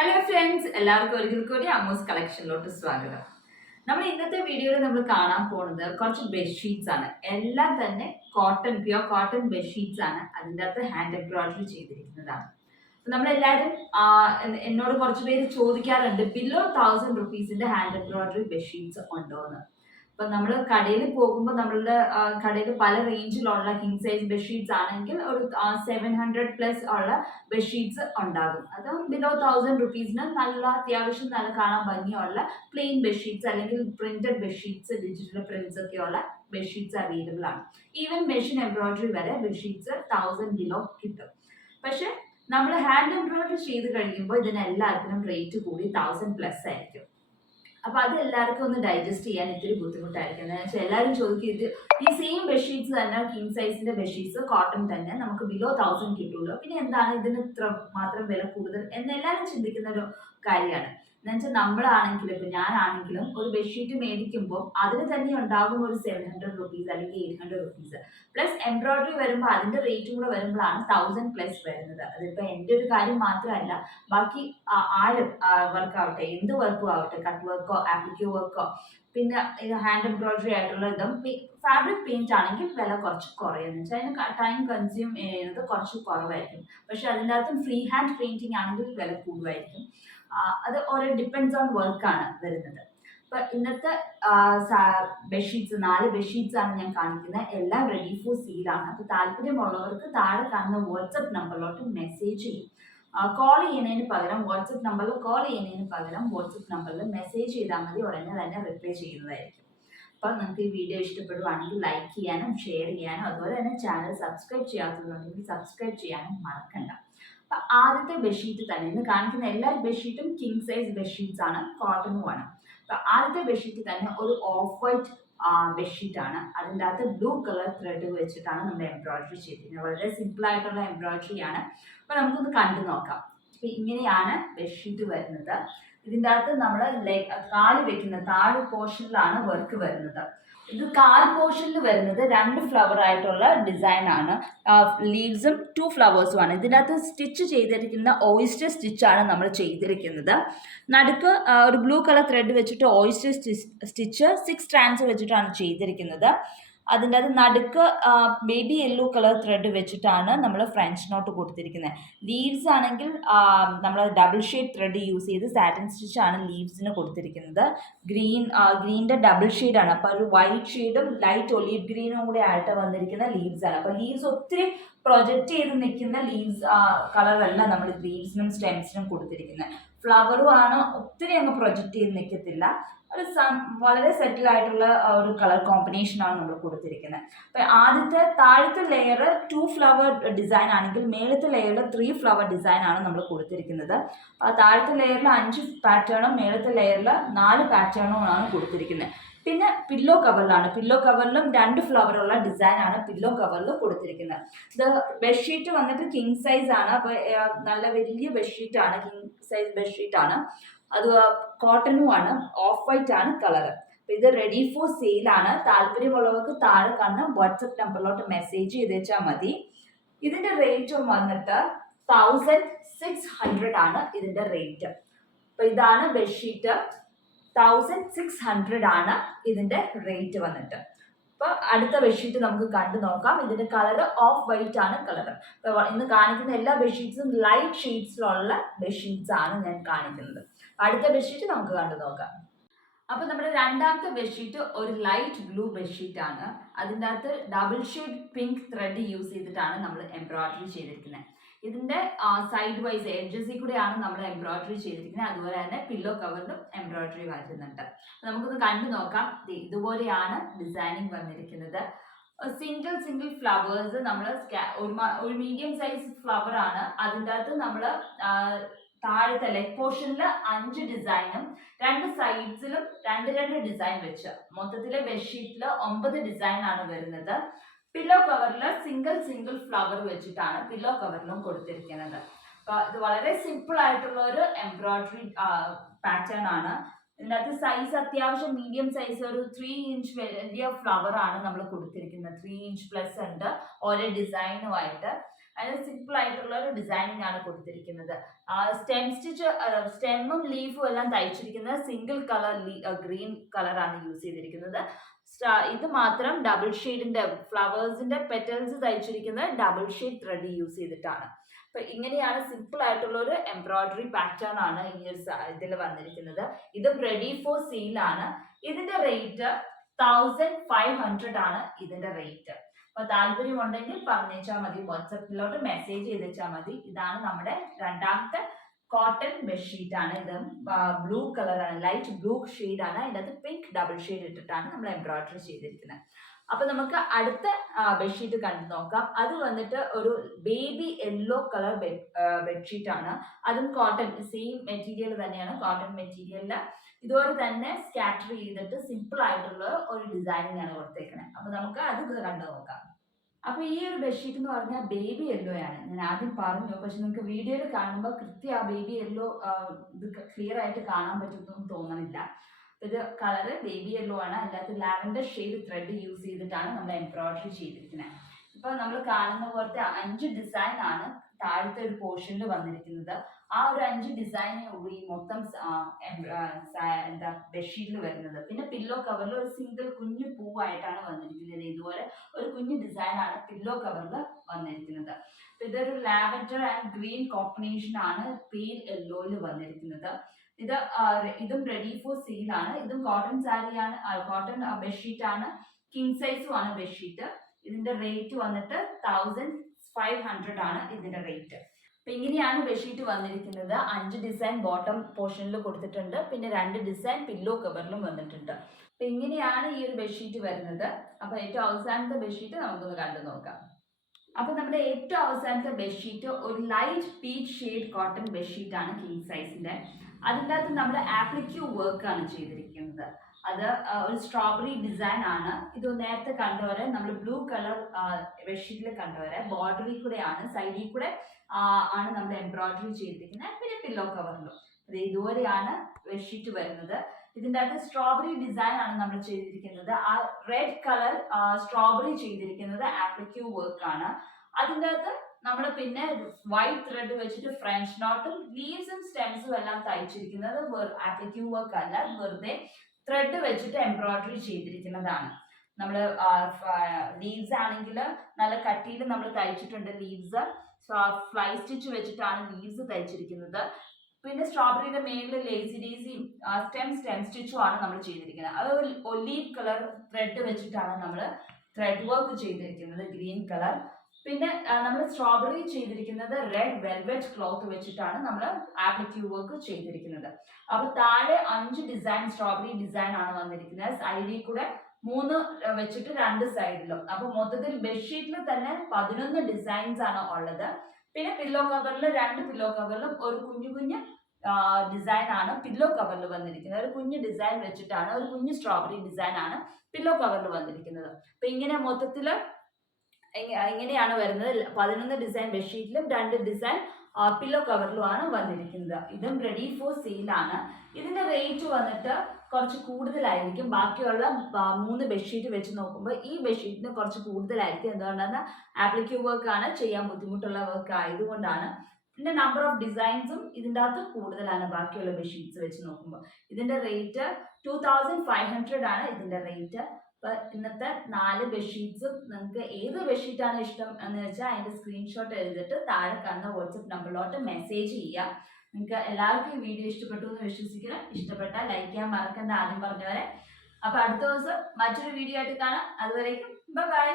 Hello friends, എല്ലാവർക്കും ഒരിക്കൽ കൂടി അമ്മൂസ് കളക്ഷനിലോട്ട് സ്വാഗതം. നമ്മൾ ഇന്നത്തെ വീഡിയോയിൽ നമ്മൾ കാണാൻ പോകുന്നത് കുറച്ച് ബെഡ്ഷീറ്റ്സ് ആണ്. എല്ലാം തന്നെ പ്യുവർ കോട്ടൺ ബെഡ്ഷീറ്റ്സ് ആണ്. അതിൻ്റെ അകത്ത് ഹാൻഡ് എംബ്രോയിഡറി ചെയ്തിരിക്കുന്നതാണ്. നമ്മളെല്ലാവരും എന്നോട് കുറച്ച് പേര് ചോദിക്കാറുണ്ട്, ബിലോ 1000 ഹാൻഡ് എംബ്രോയിഡറി ബെഡ്ഷീറ്റ്സ് ഉണ്ടോ എന്ന്. ഇപ്പൊ നമ്മൾ കടയിൽ പോകുമ്പോൾ നമ്മളുടെ കടയിൽ പല റേഞ്ചിലുള്ള കിങ് സൈസ് ബെഡ്ഷീറ്റ്സ് ആണെങ്കിൽ ഒരു 700+ ഉള്ള ബെഡ്ഷീറ്റ്സ് ഉണ്ടാകും. അത് ബിലോ 1000 നല്ല അത്യാവശ്യം നല്ല കാണാൻ ഭംഗിയുള്ള പ്ലെയിൻ ബെഡ്ഷീറ്റ്സ് അല്ലെങ്കിൽ പ്രിന്റഡ് ബെഡ്ഷീറ്റ്സ്, ഡിജിറ്റൽ പ്രിന്റ്സ് ഒക്കെയുള്ള ബെഡ്ഷീറ്റ്സ് അവൈലബിൾ ആണ്. ഈവൻ മെഷീൻ എംബ്രോയിഡറി വരെ ബെഡ്ഷീറ്റ്സ് 1000 ബിലോ കിട്ടും. പക്ഷെ നമ്മൾ ഹാൻഡ് എംബ്രോയിഡറി ചെയ്ത് കഴിയുമ്പോൾ ഇതിനെല്ലാത്തിനും റേറ്റ് കൂടി 1000+ ആയിരിക്കും. അപ്പൊ അത് എല്ലാവർക്കും ഒന്ന് ഡൈജസ്റ്റ് ചെയ്യാൻ ഇത്തിരി ബുദ്ധിമുട്ടായിരിക്കും. എന്താണെന്ന് വെച്ചാൽ എല്ലാവരും ചോദിക്കും, ഇത് ഈ സെയിം ബെഡ്ഷീറ്റ്സ് തന്നെ കിങ് സൈസിന്റെ ബെഡ്ഷീറ്റ്സ് കോട്ടൺ തന്നെ നമുക്ക് ബിലോ 1000 കിട്ടുമല്ലോ, പിന്നെ എന്താണ് ഇതിന് ഇത്ര മാത്രം വില കൂടുതൽ എന്ന് എല്ലാവരും ചിന്തിക്കുന്ന ഒരു കാര്യമാണ്. എന്നുവെച്ചാൽ നമ്മളാണെങ്കിലും ഇപ്പൊ ഞാനാണെങ്കിലും ഒരു ബെഡ്ഷീറ്റ് മേടിക്കുമ്പോൾ അതിന് തന്നെ ഉണ്ടാകും ഒരു 700 അല്ലെങ്കിൽ 800 പ്ലസ് എംബ്രോയിഡറി വരുമ്പോൾ അതിന്റെ റേറ്റും കൂടെ വരുമ്പോഴാണ് 1000+ വരുന്നത്. അതിപ്പോ എൻ്റെ ഒരു കാര്യം മാത്രമല്ല, ബാക്കി ആരും വർക്ക് ആവട്ടെ, എന്ത് വർക്കും ആവട്ടെ, കട്ട് വർക്കോ ആപ്ലിക്കോ വർക്കോ പിന്നെ ഇത് ഹാൻഡ് എംബ്രോയിഡറി ആയിട്ടുള്ള ഇതും ഫാബ്രിക് പെയിന്റ് ആണെങ്കിൽ വില കുറച്ച് കുറയുന്നു വെച്ചാൽ അതിന് ടൈം കൺസ്യൂം ചെയ്യുന്നത് കുറച്ച് കുറവായിരിക്കും. പക്ഷെ അതിൻ്റെ അകത്തും ഫ്രീ ഹാൻഡ് പെയിന്റിങ് ആണെങ്കിൽ വില കൂടുതലായിരിക്കും. അത് ഓരോ ഡിപ്പെൻഡ്സ് ഓൺ വർക്കാണ് വരുന്നത്. ഇപ്പൊ ഇന്നത്തെ ബെഡ്ഷീറ്റ്സ് 4 ബെഡ്ഷീറ്റ്സ് ആണ് ഞാൻ കാണിക്കുന്നത്. എല്ലാം റെഡി ഫോർ സെയിലാണ്. അപ്പൊ താല്പര്യമുള്ളവർക്ക് താഴെ കാണുന്ന വാട്സപ്പ് നമ്പറിലോട്ട് മെസ്സേജ് ചെയ്യും. കോൾ ചെയ്യുന്നതിന് പകരം വാട്സപ്പ് നമ്പറിൽ വാട്സപ്പ് നമ്പറിൽ മെസ്സേജ് ചെയ്താൽ മതി. ഉടനെ തന്നെ റിപ്ലൈ ചെയ്യുന്നതായിരിക്കും. അപ്പം നിങ്ങൾക്ക് ഈ വീഡിയോ ഇഷ്ടപ്പെടുവാണെങ്കിൽ ലൈക്ക് ചെയ്യാനും ഷെയർ ചെയ്യാനും അതുപോലെ തന്നെ ചാനൽ സബ്സ്ക്രൈബ് ചെയ്യാത്തതുണ്ടെങ്കിൽ സബ്സ്ക്രൈബ് ചെയ്യാനും മറക്കണ്ട. അപ്പൊ ആദ്യത്തെ ബെഡ്ഷീറ്റ് തന്നെ ഇന്ന് കാണിക്കുന്ന എല്ലാ ബെഡ്ഷീറ്റും കിങ് സൈസ് ബെഡ്ഷീറ്റ്സ് ആണ്, കോട്ടണുമാണ്. അപ്പൊ ആദ്യത്തെ ബെഡ്ഷീറ്റ് തന്നെ ഒരു ഓഫ് വൈറ്റ് ബെഡ്ഷീറ്റ് ആണ്. അതിൻ്റെ അകത്ത് ബ്ലൂ കളർ ത്രെഡ് വെച്ചിട്ടാണ് നമ്മൾ എംബ്രോയിഡറി ചെയ്തിരിക്കുന്നത്. വളരെ സിമ്പിൾ ആയിട്ടുള്ള എംബ്രോയിഡറി ആണ്. അപ്പൊ നമുക്കൊന്ന് കണ്ടു നോക്കാം. അപ്പൊ ഇങ്ങനെയാണ് ബെഡ്ഷീറ്റ് വരുന്നത്. ഇതിൻ്റെ അകത്ത് നമ്മൾ കാല് വെക്കുന്ന താഴെ പോർഷനിലാണ് വർക്ക് വരുന്നത്. ഇത് കാൽ പോർഷനിൽ വരുന്നത് 2 ഫ്ലവർ ആയിട്ടുള്ള ഡിസൈൻ ആണ്. ലീവ്സും 2 ഫ്ലവേഴ്സും ആണ്. ഇതിൻ്റെ അകത്ത് സ്റ്റിച്ച് ചെയ്തിരിക്കുന്ന ഓയിസ്റ്റർ സ്റ്റിച്ചാണ് നമ്മൾ ചെയ്തിരിക്കുന്നത്. നടുക്ക് ഒരു ബ്ലൂ കളർ ത്രെഡ് വെച്ചിട്ട് ഓയിസ്റ്റർ സ്റ്റിച്ച് 6 സ്ട്രാൻഡ്സ് വെച്ചിട്ടാണ് ചെയ്തിരിക്കുന്നത്. അതിൻ്റെ അത് നടുക്ക് ബേബി യെല്ലോ കളർ ത്രെഡ് വെച്ചിട്ടാണ് നമ്മൾ ഫ്രഞ്ച് നോട്ട് കൊടുത്തിരിക്കുന്നത്. ലീവ്സ് ആണെങ്കിൽ നമ്മൾ ഡബിൾ ഷെയ്ഡ് ത്രെഡ് യൂസ് ചെയ്ത് സാറ്റിൻ സ്റ്റിച്ചാണ് ലീവ്സിന് കൊടുത്തിരിക്കുന്നത്. ഗ്രീനിൻ്റെ ഡബിൾ ഷെയ്ഡാണ്. അപ്പോൾ ഒരു വൈറ്റ് ഷെയ്ഡും ലൈറ്റ് ഒലീവ് ഗ്രീനും കൂടി ആയിട്ട് വന്നിരിക്കുന്ന ലീവ്സ് ആണ്. അപ്പോൾ ലീവ്സ് ഒത്തിരി പ്രൊജക്റ്റ് ചെയ്ത് നിൽക്കുന്ന ലീവ്സ് കളറല്ല നമ്മൾ ലീവ്സിനും സ്റ്റെംസിനും കൊടുത്തിരിക്കുന്നത്. ഫ്ലവറും ആണ്, ഒത്തിരി അങ്ങ് പ്രൊജക്റ്റ് ചെയ്ത് നിൽക്കത്തില്ല. ഒരു വളരെ സെറ്റിൽ ആയിട്ടുള്ള ഒരു കളർ കോമ്പിനേഷൻ ആണ് നമ്മൾ കൊടുത്തിരിക്കുന്നത്. അപ്പൊ ആദ്യത്തെ താഴത്തെ ലെയർ 2 ഫ്ലവർ ഡിസൈൻ ആണെങ്കിൽ മേളത്തെ ലെയറിൽ 3 ഫ്ലവർ ഡിസൈൻ ആണ് നമ്മൾ കൊടുത്തിരിക്കുന്നത്. താഴത്തെ ലെയറിൽ 5 പാറ്റേണും മേളത്തെ ലെയറിൽ 4 പാറ്റേണും ആണ് കൊടുത്തിരിക്കുന്നത്. പിന്നെ പില്ലോ കവറിലും 2 ഫ്ലവർ ഉള്ള ഡിസൈൻ ആണ് പില്ലോ കവറിൽ കൊടുത്തിരിക്കുന്നത്. ഇത് ബെഡ്ഷീറ്റ് വന്നിട്ട് കിങ് സൈസ് ആണ്. അപ്പൊ നല്ല വലിയ ബെഡ്ഷീറ്റ് ആണ്, കിങ് സൈസ് ബെഡ്ഷീറ്റ് ആണ്. അത് കോട്ടണും ആണ്, ഓഫ് വൈറ്റ് ആണ് കളർ. അപ്പൊ ഇത് റെഡി ഫോർ സെയിലാണ്. താല്പര്യമുള്ളവർക്ക് താഴെ കാണുന്ന വാട്സപ്പ് നമ്പറിലോട്ട് മെസ്സേജ് ചെയ്തേച്ചാൽ മതി. ഇതിന്റെ റേറ്റ് വന്നിട്ട് 1600 ആണ് ഇതിന്റെ റേറ്റ്. അപ്പൊ ഇതാണ് ബെഡ്ഷീറ്റ്, 1600 ആണ് ഇതിന്റെ റേറ്റ് വന്നിട്ട്. അപ്പൊ അടുത്ത ബെഡ്ഷീറ്റ് നമുക്ക് കണ്ടു നോക്കാം. ഇതിന്റെ കളർ ഓഫ് വൈറ്റ് ആണ് കളർ. അപ്പൊ ഇന്ന് കാണിക്കുന്ന എല്ലാ ബെഡ്ഷീറ്റ്സും ലൈറ്റ് ഷെയ്ഡ്സിലുള്ള ബെഡ്ഷീറ്റ്സ് ആണ് ഞാൻ കാണിക്കുന്നത്. അടുത്ത ബെഡ്ഷീറ്റ് നമുക്ക് കണ്ടു നോക്കാം. അപ്പൊ നമ്മുടെ രണ്ടാമത്തെ ബെഡ്ഷീറ്റ് ഒരു ലൈറ്റ് ബ്ലൂ ബെഡ്ഷീറ്റ് ആണ്. അതിൻ്റെ അകത്ത് double shade pink thread use ചെയ്തിട്ടാണ് നമ്മൾ എംബ്രോയിഡറി ചെയ്തിരിക്കുന്നത്. ഇതിന്റെ സൈഡ് വൈസ് എഡ്ജസിൽ കൂടെയാണ് നമ്മൾ എംബ്രോയിഡറി ചെയ്തിരിക്കുന്നത്. അതുപോലെ തന്നെ പില്ലോ കവറിലും എംബ്രോയിഡറി വരുന്നുണ്ട്. നമുക്കൊന്ന് കണ്ടു നോക്കാം. ഇതുപോലെയാണ് ഡിസൈനിങ് വന്നിരിക്കുന്നത്. സിംഗിൾ ഫ്ലവേഴ്സ് നമ്മൾ ഒരു മീഡിയം സൈസ് ഫ്ലവർ ആണ്. അതിൻ്റെ അകത്ത് നമ്മൾ താഴത്തെ ലെഗ് പോർഷനിൽ 5 ഡിസൈനും 2 സൈഡ്സിലും 2 ഡിസൈൻ വെച്ച് മൊത്തത്തിലെ ബെഡ്ഷീറ്റിൽ 9 ഡിസൈൻ ആണ് വരുന്നത്. പില്ലോ കവറിൽ സിംഗിൾ ഫ്ലവർ വെച്ചിട്ടാണ് പില്ലോ കവറിലും കൊടുത്തിരിക്കുന്നത്. അപ്പൊ ഇത് വളരെ സിമ്പിൾ ആയിട്ടുള്ള ഒരു എംബ്രോയിഡറി പാറ്റേൺ ആണ്. ഇതിനകത്ത് സൈസ് അത്യാവശ്യം മീഡിയം സൈസ് ഒരു 3 ഇഞ്ച് വലിയ ഫ്ലവർ ആണ് നമ്മൾ കൊടുത്തിരിക്കുന്നത്. 3 ഇഞ്ച് പ്ലസ് ഉണ്ട് ഓരോ ഡിസൈനുമായിട്ട്. അതിന് സിമ്പിൾ ആയിട്ടുള്ള ഒരു ഡിസൈനിങ് ആണ് കൊടുത്തിരിക്കുന്നത്. സ്റ്റെം സ്റ്റിച്ച്, സ്റ്റെമ്മും ലീഫും എല്ലാം തയ്ച്ചിരിക്കുന്നത് സിംഗിൾ കളർ ഗ്രീൻ കളറാണ് യൂസ് ചെയ്തിരിക്കുന്നത്. ഇത് മാത്രം ഡബിൾ ഷെയ്ഡിന്റെ ഫ്ലവേഴ്സിന്റെ പെറ്റൽസ് തയ്ച്ചിരിക്കുന്നത് ഡബിൾ ഷെയ്ഡ് ത്രെഡ് യൂസ് ചെയ്തിട്ടാണ്. അപ്പൊ ഇങ്ങനെയാണ് സിമ്പിൾ ആയിട്ടുള്ള ഒരു എംബ്രോയിഡറി പാറ്റേൺ ആണ് ഈ ഒരു ഇതിൽ വന്നിരിക്കുന്നത്. ഇതും റെഡി ഫോർ സെയിൽ ആണ്. ഇതിന്റെ റേറ്റ് 1500 ആണ് ഇതിന്റെ റേറ്റ്. അപ്പൊ താല്പര്യം ഉണ്ടെങ്കിൽ പറഞ്ഞേച്ചാൽ മതി, വാട്സപ്പിലോട്ട് മെസ്സേജ് ചെയ്തേച്ചാൽ മതി. ഇതാണ് നമ്മുടെ രണ്ടാമത്തെ കോട്ടൺ ബെഡ്ഷീറ്റ് ആണ്. ഇത് ബ്ലൂ കളറാണ്, ലൈറ്റ് ബ്ലൂ ഷെയ്ഡ് ആണ്. അതിനകത്ത് പിങ്ക് ഡബിൾ ഷെയ്ഡ് ഇട്ടിട്ടാണ് നമ്മൾ എംബ്രോയിഡറി ചെയ്തിരിക്കുന്നത്. അപ്പൊ നമുക്ക് അടുത്ത ബെഡ്ഷീറ്റ് കണ്ടു നോക്കാം. അത് വന്നിട്ട് ഒരു ബേബി യെല്ലോ കളർ ബെഡ്ഷീറ്റ് ആണ്. അതും കോട്ടൺ സെയിം മെറ്റീരിയൽ തന്നെയാണ്, കോട്ടൺ മെറ്റീരിയലില് ഇതുപോലെ തന്നെ സ്കാറ്റർ ചെയ്തിട്ട് സിമ്പിൾ ആയിട്ടുള്ള ഒരു ഡിസൈനിങ് ആണ് കൊടുത്തേക്കുന്നത്. അപ്പൊ നമുക്ക് അത് കണ്ടു നോക്കാം. അപ്പൊ ഈ ഒരു ബെഡ്ഷീറ്റ് എന്ന് പറഞ്ഞാൽ ബേബി യെല്ലോ ആണ്. ഞാൻ ആദ്യം പറഞ്ഞു, പക്ഷെ നിങ്ങൾക്ക് വീഡിയോയിൽ കാണുമ്പോൾ കൃത്യം ആ ബേബി യെല്ലോ ഇത് ക്ലിയർ ആയിട്ട് കാണാൻ പറ്റുമെന്ന് തോന്നണില്ല. ഇത് കളറ് ബേബി യെല്ലോ ആണ്. അതിനകത്ത് ലാവൻഡർ ഷെയ്ഡ് ത്രെഡ് യൂസ് ചെയ്തിട്ടാണ് നമ്മൾ എംബ്രോയിഡറി ചെയ്തിരിക്കുന്നത്. ഇപ്പൊ നമ്മൾ കാണുന്ന പോലത്തെ 5 ഡിസൈൻ ആണ് താഴത്തെ ഒരു പോർഷനിൽ വന്നിരിക്കുന്നത്. ആ ഒരു 5 ഡിസൈനേ ഉള്ളൂ ഈ മൊത്തം എന്താ ബെഡ്ഷീറ്റിൽ വരുന്നത്. പിന്നെ പില്ലോ കവറിൽ ഒരു സിംഗിൾ കുഞ്ഞു പൂവായിട്ടാണ് വന്നിരിക്കുന്നത്. ഇതുപോലെ ഒരു കുഞ്ഞു ഡിസൈൻ ആണ് പില്ലോ കവറിൽ വന്നിരിക്കുന്നത്. ഇതൊരു ലാവൻഡർ ആൻഡ് ഗ്രീൻ കോമ്പിനേഷൻ ആണ് പെയിൽ യെല്ലോയിൽ വന്നിരിക്കുന്നത്. ഇതും റെഡി ഫോർ സെയിൽ ആണ്. ഇതും കോട്ടൺ സാരിയാണ്, കോട്ടൺ ബെഡ്ഷീറ്റ് ആണ്. കിങ് സൈസും ആണ് ബെഡ്ഷീറ്റ്. ഇതിന്റെ റേറ്റ് വന്നിട്ട് 1500 ആണ് ഇതിന്റെ റേറ്റ്. അപ്പൊ ഇങ്ങനെയാണ് ബെഡ്ഷീറ്റ് വന്നിരിക്കുന്നത്. 5 ഡിസൈൻ ബോട്ടം പോർഷനിൽ കൊടുത്തിട്ടുണ്ട്, പിന്നെ 2 ഡിസൈൻ പില്ലോ കവറിലും വന്നിട്ടുണ്ട്. അപ്പൊ ഇങ്ങനെയാണ് ഈ ഒരു ബെഡ്ഷീറ്റ് വരുന്നത്. അപ്പൊ ഏറ്റവും അവസാനത്തെ ബെഡ്ഷീറ്റ് നമുക്കൊന്ന് കണ്ടു നോക്കാം. അപ്പൊ നമ്മുടെ ഏറ്റവും അവസാനത്തെ ബെഡ്ഷീറ്റ് ഒരു light peach shade cotton bedsheet ആണ്, കിങ് സൈസിന്റെ. അതിൻ്റെ അകത്ത് നമ്മൾ ആപ്ലിക്യൂ വർക്ക് ആണ് ചെയ്തിരിക്കുന്നത്. അത് ഒരു സ്ട്രോബെറി ഡിസൈൻ ആണ്. ഇത് നേരത്തെ കണ്ടവരെ നമ്മൾ ബ്ലൂ കളർ ബെഡ്ഷീറ്റിൽ കണ്ടവരെ ബോർഡറിൽ കൂടെയാണ്, സൈഡിൽ കൂടെ ആണ് നമ്മൾ എംബ്രോയിഡറി ചെയ്തിരിക്കുന്നത്. പിന്നെ പില്ലോ കവറിലും അത് ഇതുപോലെയാണ് ബെഡ്ഷീറ്റ് വരുന്നത്. ഇതിൻ്റെ അകത്ത് സ്ട്രോബെറി ഡിസൈൻ ആണ് നമ്മൾ ചെയ്തിരിക്കുന്നത്. ആ റെഡ് കളർ സ്ട്രോബെറി ചെയ്തിരിക്കുന്നത് ആപ്ലിക്യൂ വർക്ക് ആണ്. അതിൻ്റെ അകത്ത് നമ്മൾ പിന്നെ വൈറ്റ് ത്രെഡ് വെച്ചിട്ട് ഫ്രഞ്ച് നോട്ടും ലീവ്സും സ്റ്റെംസും എല്ലാം തയ്ച്ചിരിക്കുന്നത് ആപ്ലിക്യൂ വർക്ക് അല്ല, വെറുതെ ത്രെഡ് വെച്ചിട്ട് എംബ്രോയിഡറി ചെയ്തിരിക്കുന്നതാണ്. നമ്മൾ ലീവ്സ് ആണെങ്കിൽ നല്ല കട്ടിയിൽ നമ്മൾ തയ്ച്ചിട്ടുണ്ട്. ലീവ്സ് ഫ്ലൈ സ്റ്റിച്ച് വെച്ചിട്ടാണ് ലീവ്സ് തയ്ച്ചിരിക്കുന്നത്. പിന്നെ സ്ട്രോബെറിയുടെ മേളിൽ ലേസി ഡേസിയും സ്റ്റെം സ്റ്റിച്ചും ആണ് നമ്മൾ ചെയ്തിരിക്കുന്നത്. അത് ഒലീവ് കളർ ത്രെഡ് വെച്ചിട്ടാണ് നമ്മൾ ത്രെഡ് വർക്ക് ചെയ്തിരിക്കുന്നത്, ഗ്രീൻ കളർ. പിന്നെ നമ്മൾ സ്ട്രോബെറി ചെയ്തിരിക്കുന്നത് റെഡ് വെൽവെറ്റ് ക്ലോത്ത് വെച്ചിട്ടാണ് നമ്മൾ ആപ്ലിക്യൂ വർക്ക് ചെയ്തിരിക്കുന്നത്. അപ്പൊ താഴെ 5 ഡിസൈൻ സ്ട്രോബെറി ഡിസൈൻ ആണ് വന്നിരിക്കുന്നത്. സൈഡിൽ കൂടെ 3 വെച്ചിട്ട് 2 സൈഡിലും. അപ്പൊ മൊത്തത്തിൽ ബെഡ്ഷീറ്റിൽ തന്നെ 11 ഡിസൈൻസ് ആണ് ഉള്ളത്. പിന്നെ പില്ലോ കവറിൽ 2 പില്ലോ കവറിലും ഒരു കുഞ്ഞു കുഞ്ഞു ഡിസൈൻ ആണ് പില്ലോ കവറിൽ വന്നിരിക്കുന്നത്. ഒരു കുഞ്ഞു ഡിസൈൻ വെച്ചിട്ടാണ്, ഒരു കുഞ്ഞു സ്ട്രോബെറി ഡിസൈൻ ആണ് പില്ലോ കവറിൽ വന്നിരിക്കുന്നത്. അപ്പൊ ഇങ്ങനെ മൊത്തത്തില് ഇങ്ങനെയാണ് വരുന്നത്. 11 ഡിസൈൻ ബെഡ്ഷീറ്റിലും 2 ഡിസൈൻ പില്ലോ കവറിലുമാണ് വന്നിരിക്കുന്നത്. ഇതും റെഡി ഫോർ സെയിൽ ആണ്. ഇതിന്റെ റേറ്റ് വന്നിട്ട് കുറച്ച് കൂടുതലായിരിക്കും. ബാക്കിയുള്ള 3 ബെഡ്ഷീറ്റ് വെച്ച് നോക്കുമ്പോൾ ഈ ബെഡ്ഷീറ്റിന് കുറച്ച് കൂടുതലായിരിക്കും. എന്തുകൊണ്ടാണ്, ആപ്ലിക്യൂ വർക്ക് ആണ്, ചെയ്യാൻ ബുദ്ധിമുട്ടുള്ള വർക്ക് ആയതുകൊണ്ടാണ്. പിന്നെ നമ്പർ ഓഫ് ഡിസൈൻസും ഇതിൻ്റെ അകത്ത് കൂടുതലാണ് ബാക്കിയുള്ള ബെഡ്ഷീറ്റ്സ് വെച്ച് നോക്കുമ്പോൾ. ഇതിന്റെ റേറ്റ് 2500 ആണ് ഇതിന്റെ റേറ്റ്. അപ്പൊ ഇന്നത്തെ 4 ബെഡ്ഷീറ്റ്സും നിങ്ങൾക്ക് ഏത് ബെഡ്ഷീറ്റാണ് ഇഷ്ടം എന്ന് വെച്ചാൽ അതിന്റെ സ്ക്രീൻഷോട്ട് എടുത്തിട്ട് താഴെ കാണുന്ന വാട്സപ്പ് നമ്പറിലോട്ട് മെസ്സേജ് ചെയ്യാം. നിങ്ങൾക്ക് എല്ലാവർക്കും ഈ വീഡിയോ ഇഷ്ടപ്പെട്ടു എന്ന് വിശ്വസിക്കണം. ഇഷ്ടപ്പെട്ടാൽ ലൈക്ക് ചെയ്യാൻ മറക്കണ്ട, ആദ്യം പറഞ്ഞവരെ. അപ്പൊ അടുത്ത ദിവസം മറ്റൊരു വീഡിയോ ആയിട്ട് കാണാം. അതുവരേക്കും ബൈ.